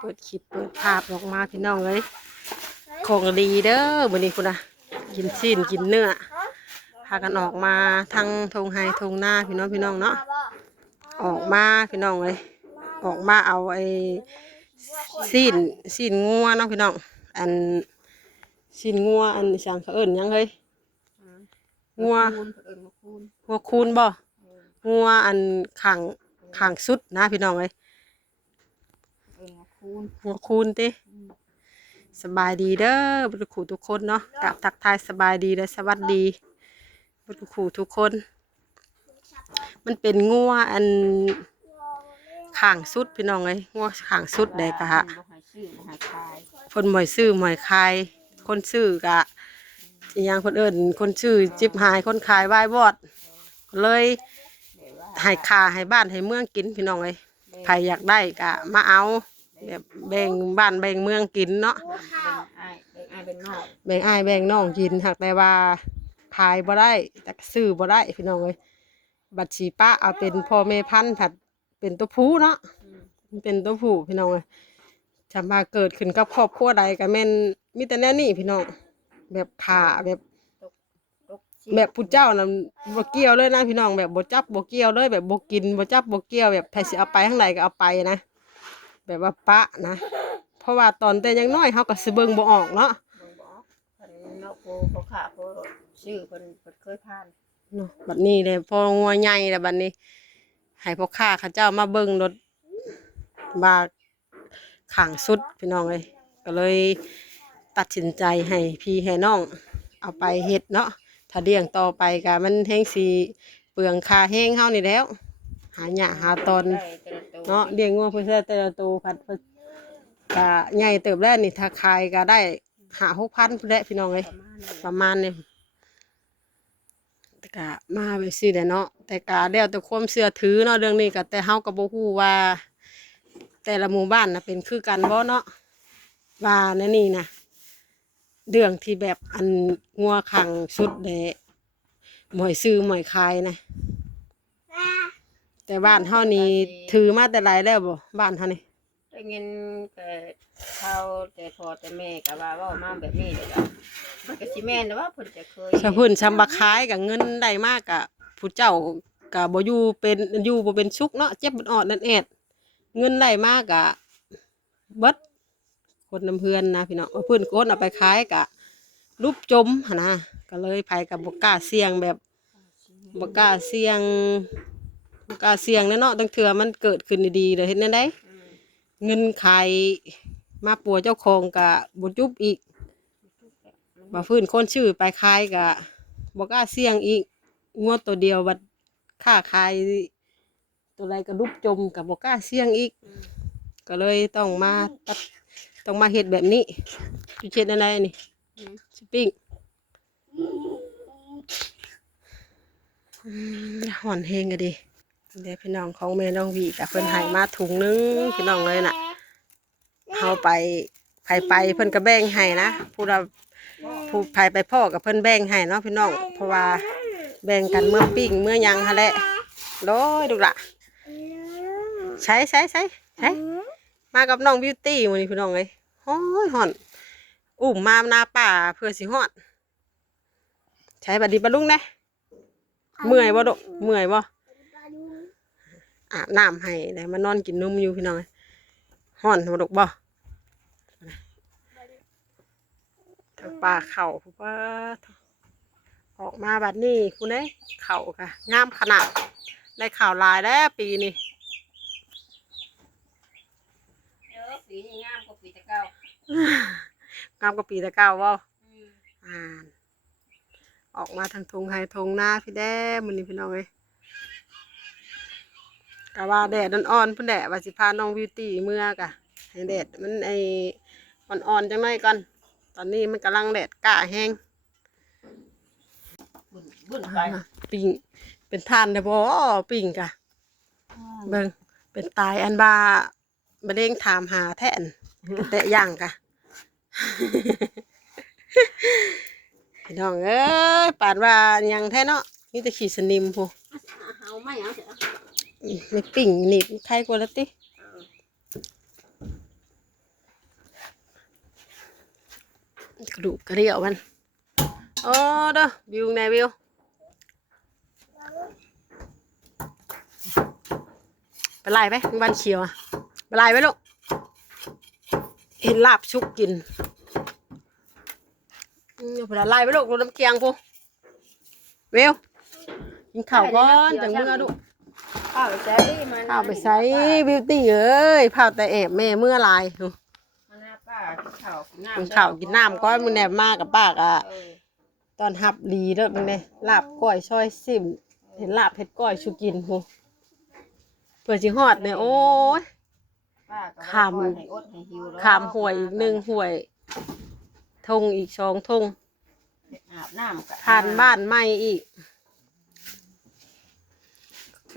เปิดคลิปเปิดภาพออกมาพี่น้องเลยของดีเด้อมื้อนี้คุณนะกินซีนกินเนื้อพากันออกมาทางทงไฮทงหน้าพี่น้องพี่น้องเนาะออกมาพี่น้องเลยออกมาเอาไอ้ซีนซีนงัวเนาะพี่น้องอันซีนงัวอันสังเขาเอิ้นหยังเฮ้ยงัวคูณเอิญมาคูณงัวคูนบ่งัวอันขังขังสุดนะพี่น้องเลยเอิญมา คูณหัวคูณติสบายดีเด้อบุตรขู่ทุกคนเนาะกับทักทายสบายดีและสวัสดีบุตรขู่ทุกคน มันเป็นงัวอันข่างสุดพี่น้องเลยงัวข่างสุดแดกะฮะบ่ให้ชื่อบ่ให้คายคนหมอยซื้อหมอยคาย คนซื้อกะอหยังคนเอิญคนซื้อจิบหายคนขายวายวอด เลยเดี๋ยวว่าให้คาให้บ้านให้เมืองกินพี่น้องเลยใครอยากได้กะมาเอา แบบแบ่งบ้านแบ่งเมืองกินเนาะเบิ่งอ้ายเบิ่งอ้ายเป็นนอกแบ่งอ้ายแบ่งน้องกินหากแต่ว่าขายบ่ได้แต่ก็ซื้อบ่ได้พี่น้องเอ้ยบัตรสีป้าเอาเป็นพ่อแม่พันธุ์ผัดเป็นตัวผู้เนาะอืมมันเป็นตัวผู้พี่น้องเอ้ยจะมาเกิดขึ้นกับครอบครัวใดก็แม่นมีแต่แน่นี่พี่น้องแบบขาแบบ ตกชีแบบผู้เจ้าน่ะบ่เกี่ยวเลยนะพี่น้องแบบบ่จับบ่เกี่ยวเลยแบบบ่กินบ่จับบ่เกี่ยวแบบไผสิเอาไปทางใดก็เอาไปนะ แบบว่าปะนะ เพราะว่าตอนแต่ยังน้อยเฮาก็สิเบิ่งบ่ออกเนาะเบิ่งบ่ออกเพิ่นเนาะผู้เขาขาผู้ชื่อเพิ่นเพิ่นเคยผ่านเนาะบัดนี้เลยพองัวใหญ่แล้วบัดนี้ให้พ่อค้าเขาเจ้ามาเบิ่งรถบาขังสุดพี่น้องเลยก็เลยตัดสินใจให้พี่ให้น้องเอาไปเฮ็ดเนาะถ้าเลี้ยงต่อไปก็มันแห้งสีเปลืองค่าแห้งเฮานี่แล้ว หาหญ้าหาตอน ได้แต่ละ ตัวเนาะเลี้ยงงัวเพื่อแต่ละตัวพัดเพิ่นก็ใหญ่เติบแล้วนี่ถ้าขายก็ได้หาหกพันพุ่นแหละพี่น้องเลยประมาณนั้นประมาณนี้แต่ก็มาไปสิแหละเนาะแต่ก็แล้วแต่ความเชื่อถือเนาะเรื่องนี้ก็แต่เฮาก็บ่ฮู้ว่า แต่ละหมู่บ้านน่ะเป็นคือกันบ่เนาะว่าในนี่นะเรื่องที่แบบอันงัวขังสุดแดะหมอยซื้อหมอยขายนะ แต่บ้านเฮานี่ถือมาแต่หลายแล้วบ่บ้านเฮานี่ได้เงินแต่เขาแต่พอแต่แม่ก็ว่าเว้ามาแบบนี้เลยล่ะมันก็สิแม่นแต่ว่าเพิ่นจะเคยถ้าเพิ่นชำบักขายกับเงินได้มากอะผู้เจ้าก็บ่อยู่เป็นอยู่บ่เป็นสุขเนาะเจ็บอ่อนนั่นแอดเงินได้มากอะเบิดคนน้ำเพื่อนนะพี่น้องเอาเพิ่นคนเอาไปขายกะรูปจมหั่นนะก็เลยไผกับบ่กล้าเสี่ยงแบบบ่กล้าเสี่ยง กล้าเสี่ยงแน่เนาะตั้งเถื่อมันเกิดขึ้นดีๆเลยเห็นแน่ได้เงินขายมาปัวเจ้าของกะบ่จุบอีกบ่ฟื้นคนชื่อไปขายกะบ่กล้าเสี่ยงอีกงวดตัวเดียวบัดค่าขายตัวใดก็รุบจมกับบ่กล้าเสี่ยงอีก ก็เลยต้องมาตัดต้องมาเฮ็ดแบบนี้จุเช็ดอะไรนี่อืมสปิ้งหอนเฮงก็ดี เดี๋ยวพี่น้องของแม่น้องวีกับเพิ่นให้มาถุงนึงพี่น้องเลยน่ะเฮาไปไผไปเพิ่นก็แบ่งให้นะผู้เราผู้ภายไปพ่อกับเพิ่นแบ่งให้เนาะพี่น้องเพราะว่าแบ่งกันเมื่อปิ้งเมื่อยังฮะแหละโดยดูละใช้ใช้ใช้ใช้มากับน้องบิวตี้วันนี้พี่น้องเลยโอ้ยห่อนอุ้มมาหน้าป่าเพื่อสิฮอดใช้บัดดีบะลุงนะเมื่อยบ่ดกเมื่อยบ่ อาบน้ำให้แล้วมานอนกินนมอยู่พี่น้องเอ้ยห่อนบ่ดกบ่ทางป่าเข่าผู้ว่าออกมาบัดนี้คุณเอ้ยเข่าค่ะงามขนาดได้ข่าวหลายแล้วปีนี้เด้อปีนี้งามกว่าปีแต่เก่างามกว่าปีแต่เก่าเว่าอืมอ่านออกมาทางทงไฮทงหน้าพี่แด้มันนี่พี่น้องเอ้ย กะว่าแดดอ่อนๆเพุ่นแดดว่าสิพาน้องบิวตี้เมื่อกะให้แดดมันไออ่อนๆจังหน่อยก่อน ตอนนี้มันกำลังแดดกะแห้งบุญบุญไปปิ่งเป็นทานได้บ่ปิ่งกะเบิ่งเป็นตายอันบาบะเด้งถามหาแทนเป็นแต่ย่างกะพี่น้องเอ้ยปานว่ายังแท้เนาะนี่จะขี่สนิมพูเอาไม่เอาเถอะ นี่ติ่งหนีบไทยกว่าล้วติกระดูกกระเดี่ยวมันโอ้เด้อวิวไงวิวไปไล่ไหมบ้านเชียวอะไปไล่ไหมลูกเห็นลาบชุกกินเดี๋ลาไล่ไปลูกดูน้ำเกียงพูวิวลกินข่าวก่อนจังเมื่อลูก ข้าวไปใช้มันข้าวไปใส่บิวตี้เอ้ยเผาแต่แอบแม่เมื่อไรมันหน้าป้ากินข้าวกินน้ำกินข้าวกินน้ำก้อนมึงแนบมากกับปากอะเออตอนหับดีเด้อมึงเนี่ยลาบก้อยช่อยซิมเห็นลาบเผ็ดก้อยชูกินหูเปิดจิฮอดเนี่ยโอ้ยป้าก็ขามบ่ให้อดให้หิวแล้วขามห่วยอีกหนึ่งห่วยทงอีกสองทงอาบน้ำกัผ่านบ้านใหม่อีกข้าว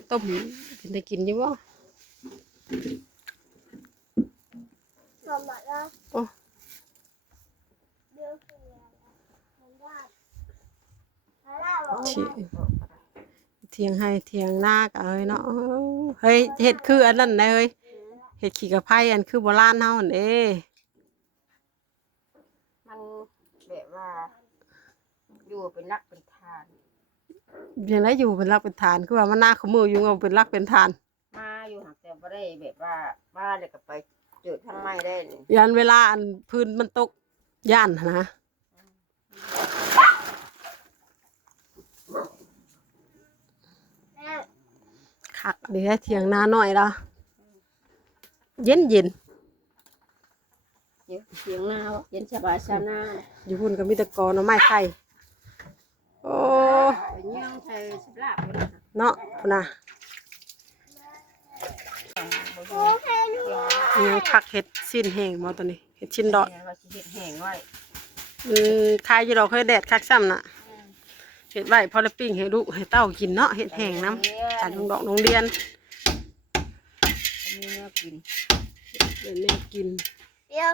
ต้มเป็นได้กินอยี่บ่ Còn bạn đó โอ้ đưa về thành ra thành ra rồi เที่ยเทียงให้เทียงหน้ากับเฮ้ยเนาะเฮ้ยเห็ดคืออันนั้นนะเฮ้ยเห็ดขี้กระไพอันคือโบราณเฮาอันเด้มันแบบว่าอยู่เป็นนักเป็นทาน ยังไงอยู่เป็นรักเป็นฐานคือว่ามันหน้าขมืออยู่เอาเป็นรักเป็นฐาน มาอยู่หักแต่บ่ได้แบบว่ามาเลยก็ไปเจอทางไม่ได้นี่ยันเวลาอันพื้นมันตกย่านหั้นนะ nè คักเดี๋ยวเทียงหน้าหน่อยละเย็นเย็นเดี๋ยวเสียงหน้าวะเย็นสบายชาหน้าอยู่พุ่นก็มีแตะกอหน่อไม้ไข่ โอ้ไปเยี่ยงไทยสบลาบเลยนะเนาะพุ่นน่ะ cô hay nữa มีผักเห็ดชิ้นแห้งมาตัวนี้เห็ดชิ้นดอกเนี่ยว่าสิเฮ็ดแห้งไว้อืมคายอยู่ดอกเคยแดดคักซ้ำน่ะเห็ดไว้พอละปิ้งให้ลูกให้เต้ากินเนาะเห็ดแห้งน้ำจานดอกน้องเรียนมีเนื้อกินเดี๋ยวแม่กิน yêu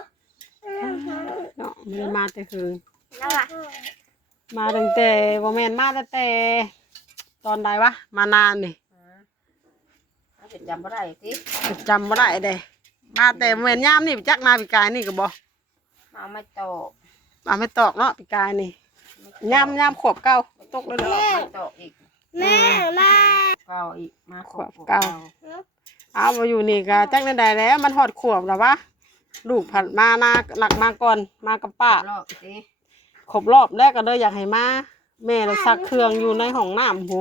เนาะไม่ได้มาแต่คืน nó là มาตั้งแต่บ่แม่นมาตั้งแต่ ตอนใดวะ มานานนี่อ่าถ้าเป็นจำบ่ได้สิจำบ่ได้เด้มาแต่บ่แม่นยามนี่จักมาปีกายนี่ก็บ่มาเอาไม่ตอกมาไม่ตอกเนาะปีกายนี่ยามยามขวบเก่าตกเลยตเนาะอกไม่ตอกอีก mẹ ba เก้าอีกมาขวบเก้าเอามาอยู่นี่ก็จักได้แล้วมันฮอดขวบแล้ววะลูกผัดมานาหลักมาก่อนมากับป้ารอบสิ ครบรอบแรกก็เลยอยากให้มาแม่เลยซักเครื่องอยู่ในห้องน้ำหู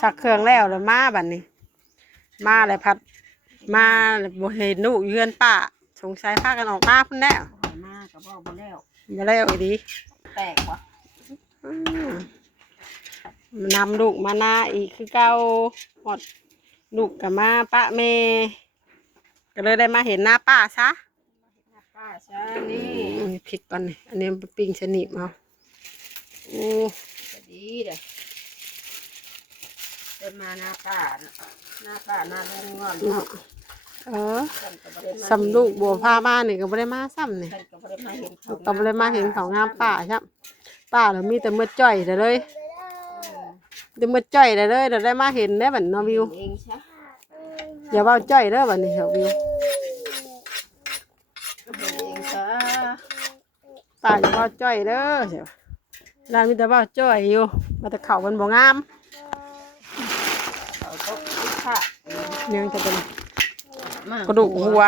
ซักเครื่องแล้วเลยมาบัดนี้ มาเลยพัด มาเลยบ่เห็นลูกอยู่เรือนป้าสงสัยพากันออกมาพุ่นแล้วหอยมากกับบ่บ่แล้วมาแล้วอีดีแตกว่ะอืมนำลูกมาหน้าอีกคือเก่าหอดลูกกับมาป้าแม่ก็เลยได้มาเห็นหน้าป้าซะป้าใช่นี่อืมพริกก่อนนี่อันนี้ปิ้งชนิดเอา โอ้จะดีเด้อเดินมาหน้าป้าน่ะหน้าป้าหน้าลุงงอนเนาะเออฉันก็บ่ได้มาสำลูกบัวพามานี่ก็บ่ได้มาซ้ำนี่ฉันก็บ่ได้มาเห็นเขาก็บ่ได้มาเห็นเขางามป่าครับป่าแล้วมีแต่มืดจ้อยแต่เลยแต่มืดจ้อยแต่เลยเดี๋ยวได้มาเห็นได้บัดเนาะวิวเองใช่อย่าเว้าจ้อยเด้อบัดนี้เถอะวิวเห็นเองใช่ป่าอย่าเว้าจ้อยเด้อเสีย ร้านมีแต่เว้าจ้อยอยู่ มาแต่เขามันบ่งามเขาตกทุกค่ะเนื่องจะเป็นมากระดูกหัว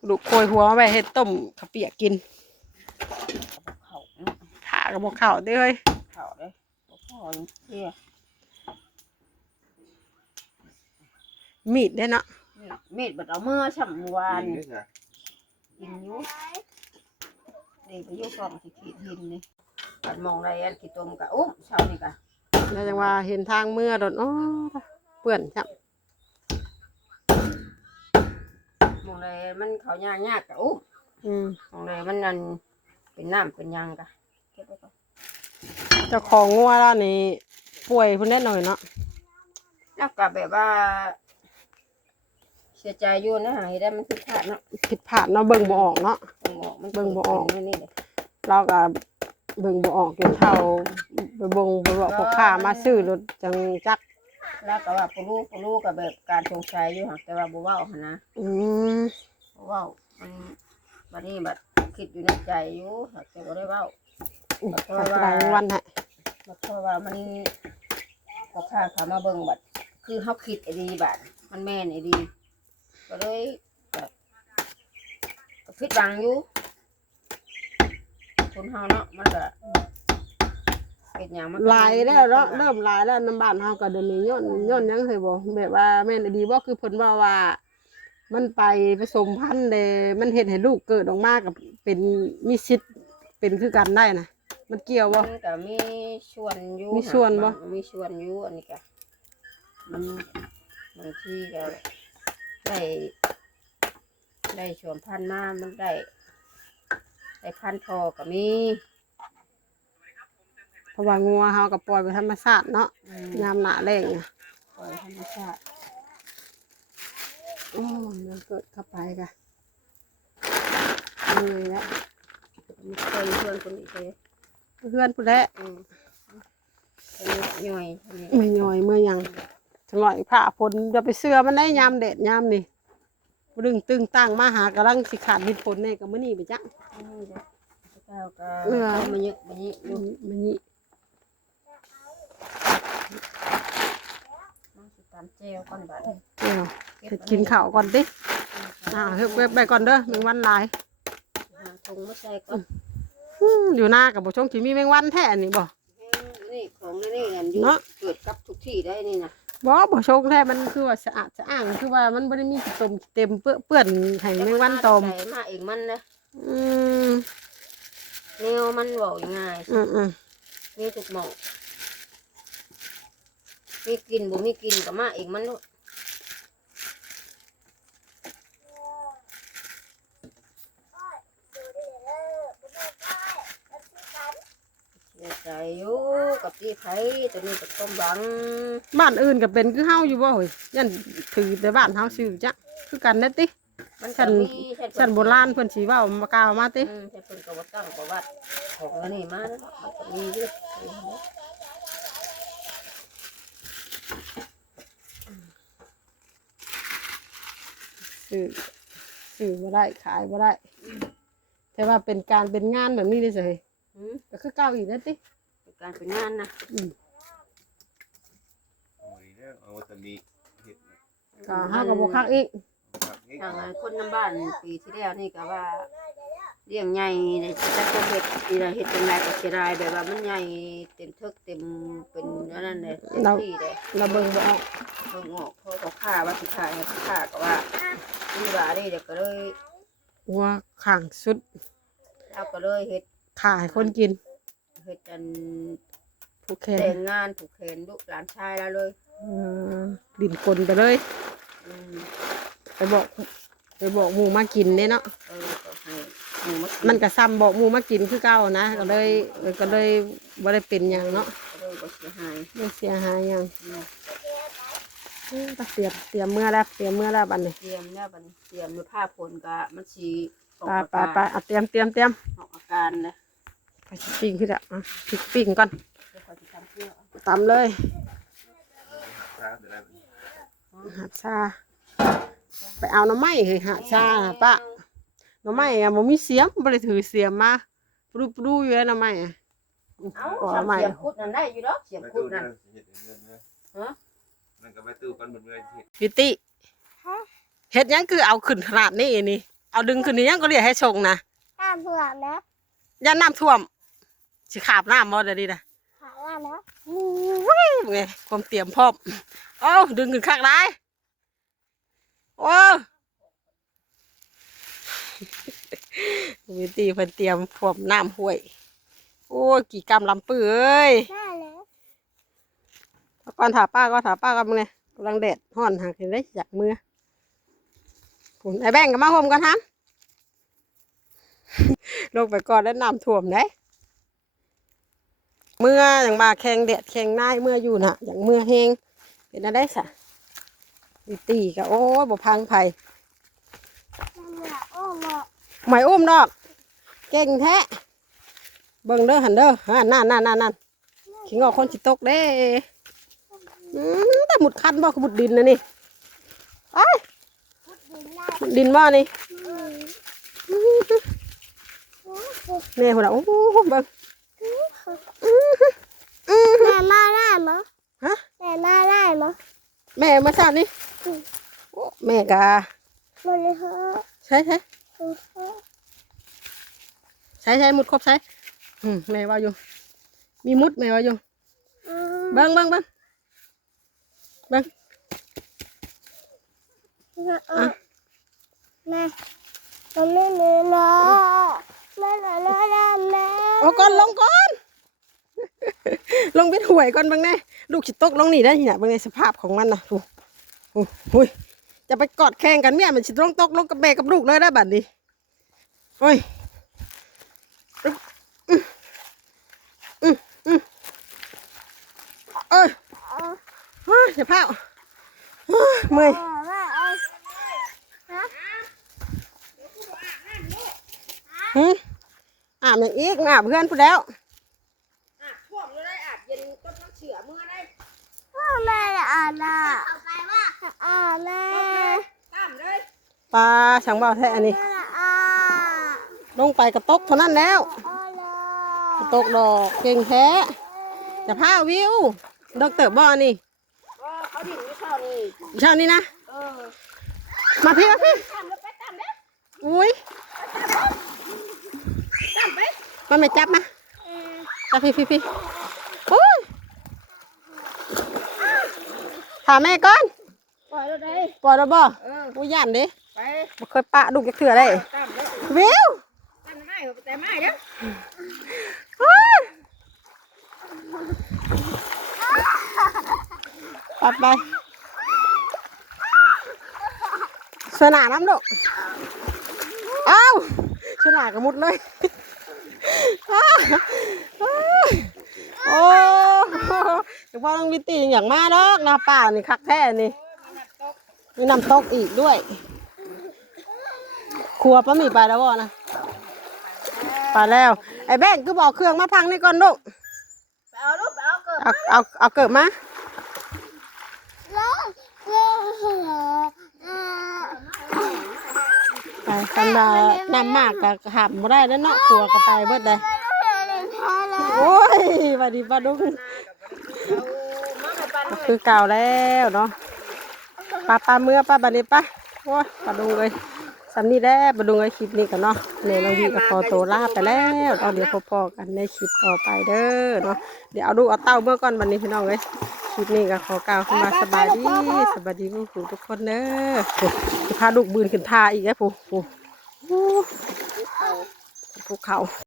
กระดูกโคยหัวมาไปเฮ็ดต้มข้าวเปียกกินเขาเนาะขาก็บ่เข้าเด้อเฮ้ยเขาเลยบ่พอเที่ยมีดเด้อเนาะเม็ดบัดเอาเมื่อช่ำวานกินอยู่เด็กไปอยู่กองสิขีดหินนี่ ปัดมองไรอันกี่ตมกะอุ้มเช้านี่กะแล้วจังว่าเห็นทางเมื่อโดนโอ้เปื้อนจ้ะมองไรมันเขายากยากกะอุ้มอืมมองไรมันนั่นเป็นน้ำเป็นหยังกะเก็บไว้ก่อนเจ้าของงัวแล้วนี่ป่วยเพิ่นได้หน่อยเนาะแล้วก็แบบว่า เสียใจอยู่นะหายได้มันผิดพลาดเนาะผิดพลาดเนาะเบิ่งบ่ออกเนาะ เบิ่งออกมันเบิ่งบ่ออก นี่นี่เลยเราก็ เบิ่งบ่ออกจนเท่าไปเบิ่งไปบอกพ่อค้ามาซื้อรถจังจัก แล้วก็ว่าปูลูกปูลูกกับแบบการสงสัยอยู่หักแต่ว่าบ่เว้าหั่นนะอืมบ่เว้ามันบัดนี้บัดคิดอยู่ในใจอยู่แต่บ่ได้เว้า อุ้ยไปกระไดวันให้บัดเพราะว่ามันพอข้าเขามาเบิ่งบัดคือเฮาคิดไอ้ดีบัดมันแม่นไอ้ดี ก็เลยแบบก็คิดหวังอยู่ คนเฮาเนาะมันก็เป็นหยังมันก็หลายแล้วเนาะเริ่มหลายแล้วน้ำบ้านเฮาก็เดี๋ยวนี้ย้อนย้อนหยังเคยบ่แบบว่าแม่นดีบ่คือเพิ่นว่าว่า มันไปผสมพันธุ์เดมันเฮ็ดให้ลูกเกิดออกมากับเป็นมีสิทธิ์เป็นคือกันได้นะมันเกี่ยวบ่ มันก็มีส่วนอยู่มีส่วนบ่ มีส่วนอยู่อันนี้ก็มันบางทีก็ได้ ได้ชวนพันธุ์มามันได้ ได้พันธุ์ทอก็มีเพราะว่างัวเฮาก็ปล่อยไปธรรมชาติเนาะอืมยามหน้าแล้งน่ะปล่อยธรรมชาติโอ้ยมันเกิดเข้าไปกะเหนื่อยแล้วมีเคยเพื่อนคนนี้เคยเพื่อนผู้ใดอืมคนนี้ย่อยคนนี้ไม่ย่อยเมื่อยังจังหน่อยผ้าฝนจะไปเสื้อมันได้ยามแดดยามนี่บ่ ดึงตึงตั้งมาหากำลังสิขาดดินฝนนี่ก็มื้อนี้ไปจักเจ้าก็เออเอามายึกมายึกอยู่มันนี่มาสิตามเจลก่อนบัดเดี๋ยวจะกินข้าวก่อนติอ่าเฮ็ดเว็บไปก่อนเด้อแมงวันหลายหาถุงมาใส่ก่อนอื้อยู่หน้ากับบ่ชงสิมีแมงวันแท้นี่บ่นี่ของนี่อันอยู่เนาะเกิดกับทุกที่ได้นี่นะ บ่บ่ชงแท้มันคือว่าสะอาดสะอ้างคือว่ามันบ่ได้มีขี้ตมขี้เต็มเปื้อนเปื้อนให้แมงวันตอมใส่มาเองมันนะอืมแนวมันบอกง่ายอืมอืมมีทุกหมองมีกินบ่มีกินก็มาเองมันโลดเสีย ใจอยู่กับที่ไผตัวนี้ก็ต้มหวังบ้านอื่นก็เป็นคือเฮาอยู่บ่เฮ้ยยันถือแต่บ้านเฮาซื่อจ้ะคือกันเด้ติมันฉันมีฉัฉันโบราณเพิ่นสิเว้ามากล่าวมาติอืมฉันเพิ่นก็บ่ตั้งประวัติของอันนี้มาแล้วมันก็มีอยู่ซื้อซื้อบ่ได้ขายบ่ได้แต่ว่าเป็นการเป็นงานแบบนี้ได้สิเฮ้ยอืมก็คือเก่าอีกเด้ติ การเป็นงานนะอืมโอ้ยแล้วเอาตะมีเห็ดนะก็เฮาก็บ่คักอีกครับนี่ทางอันคนน้ำบ้านปีที่แล้วนี่ก็ว่าเลี้ยงใหญ่เลยจักจะเฮ็ดอีละเฮ็ดจังไดก็เสียดายแบบว่ามันใหญ่เต็มเทึกเต็มเป็นอันนั้นเลยเต็มที่เลยเราเบิ่งบ่ออกเบิ่งออกเพราะเขาฆ่าว่าสิฆ่าให้ฆ่าก็ว่าที่ว่านี่เดี๋ยวก็เลยว่าข้างสุดเราก็เลยเฮ็ด ขายคนกิน เฮ็ดจันผู้แค่แต่งงานผูกแขนลูกหลานชายแล้วเลยเออดินคนไปเลย อืมไปบอก ไปบอกหมูมากินเด้เนาะ เออก็ให้หมูมากิมันก็ซ้ำบอกหมูมากินคือเก่านะ ก็เลยก็เลยบ่ได้เป็นหยังเนาะก็เลยบ่เสียหายไม่เสียหายหยังอืมเออไปเตรียมเตรียมเมื่อแล้วเตรียมเมื่อแล้วบัดนี้เตรียมแล้วบัดนี้เตรียมด้วยผ้าฝนก็มันสิออกไปอาไปการไปเอาเตรียมเตรียมเตรียม ออกอาการนะ ไปสิปิ้งขึ้นอะอะพริกปิ้งก่อนเดี๋ยวขอสิทำเพื่อตำเลยครับเดี๋ยวได้หาดชา ไปเอาหน่อไม้เฮ้ยหาดชาน่ะป้าหน่อไม้อะบ่มีเสียมบ่ได้ถือเสียมมาปรูปรูอยู่แล้วหน่อไม้อะเอาก่อสามใหม่เสียมคุดนั่นได้อยู่ดอกเสียมไปคุตู้ดนั่นั่นนเห็ดเงินนะฮะนั่นก็ไปตู้กันเหมือนเมื่อเห็ดพิติเฮ็ดหยังคือเอาขึ้นขนาดนี้นี่ เอาดึงขึ้นนี่ยังก็เรียกให้ชงนะห้ามเผื่อนะยันน้ำท่วม สิขาบน้ำบ่ได้ดีนะขาว่านะอุ้ยไงความเตรียมพร้อมเอ้าดึงขึ้นข้างได้โอ้วิธีเพิ่นเตรียมพร้อมน้ำห้วย โอ้กี่กำลำปื้อยได้แล้วเอาก่อนถาป้าก็ถาป้ากันมึงไงกำลังแดดห่อนหักเห็นได้จากมือผมไอ้แบงกับมาห่มกันทันลงไปก่อนแล้วน้ำท่วมได้ เมื่ออย่างมาแข่งแดดแข่งนายเมื่ออยู่น่ะ อย่างเมื่อแหงเป็นอะไรสะวิตีก็โอ้ยบ่พังไผ่นั่นแหละโอ้โหไหมอุ้มดอก เก่งแท้เบิ่งเด้อหันเด้อฮะนั่นนั่นนั่นนั่นขิงออกคนสิตกเด้อืมแต่หมุดคันบ่คือหมุดดินนะนี่ไปพูดดินได้หมุดดินบ่นี่อืมแม่พุ่นน่ะโอ้โหเบิ่ง แม่มาได้มั้ยฮะ แม่มาได้มั้ยแม่มาทราบนี่โอ้แม่กะมาเลยฮะใช่ใช่ฮะใช่ใช่มุดครบใช่อืมแม่ว่าอยู่ มีมุดแม่ว่าอยู่อืมเบิ่งเบิ่งเบิ่งเบิ่งอะแม่มันไม่มีล้อแม่ล้อล้อล้อแม่โอ้ก่อนลงก่อน ลงเป็นหวยก่อนบิ่งแน่ลูกสิตกลงนี่ได้เนี่ยบิ่งในสภาพของมันน่ะโอ้โหหุยจะไปกอดแข่งกันเมียมันสิลงตกลงกับแม่กับลูกเลยได้บัดนี้โอ้ยอืมอืมอืมเอ้ยเฮ้ยอย่าพาวเฮ้ยเมื่อยแม่เอาฮะหืมอาบอย่างอีกมาอาบเพื่อนพูดแล้ว พ่อแม่จะอ่านน่ะอ่านแม่ปลาช่างเบาแท้อันนี้แม่จะอ่านลงไปกระตกเท่านั้นแล้ว อ่านเลยกระตกดอกเก่งแท้จะพาวิวดอกเติบบ่อนี่ก็เขาดิ่งไม่เท่านี้เช้านี้นะ เออมาพี่มาพี่ตามแล้วไปตามแล้วอุ้ยตามไปมาไม่จับมาจับพี่พี่พี่โอ้ย ถามแม่ก่อนปล่อยเราได้ปล่อยแล้วบ่เออกูย่านเด้ไปบ่เคยปะลูกจักเถื่อได้ตามแล้ววิวตามไม่แต่ไม่เด้อโอ้ยไปไปสนาน้ำลูกเอ้าสนากระมุดเลยอ้าวอ้าวโอ้จะว่าต้องวิตีอย่างมาดอกนาป่านี่คักแท้นี่มีน้ำตกอีกด้วย ครัวป้าหมีไปแล้วบ่นะไปแล้ว ไอ้แบงก็บอกเครื่องมาพังนี่ก่อนลูกไปเอาลูกไปเอาเกิดเอาเอาเอาเกิดมาล้อเล่อ่าไปคันดานำมากกับหับมาได้แล้วเนาะครัวก็ไปเบิดเลยพอแล้วโอ้ยบดนีปลาดุง คือเก่าแล้วเนาะปลาปลาเมื่อปลาบัดนี้ปะโอ้ยปลาดุงเลยสำนี่แล้วปลาดุงเลยคลิปนี้กันเนาะเนี่ยน้องวีกับพอโตวลาไปแล้วเอาเดี๋ยวพอๆกันในคลิปต่อไปเด้อเนาะเดี๋ยวเอาดูกเอาเต้าเมื่อก่อนวันนี้พี่น้องเลยคลิปนี้ก็ขอกล่าวคำว่าสบายดีสบายดีผู้ผู้ทุกคนเด้อโอ้ยสิพาลูกบืนขึ้นท่าอีกแล้วผู้ผู้ผู้เขา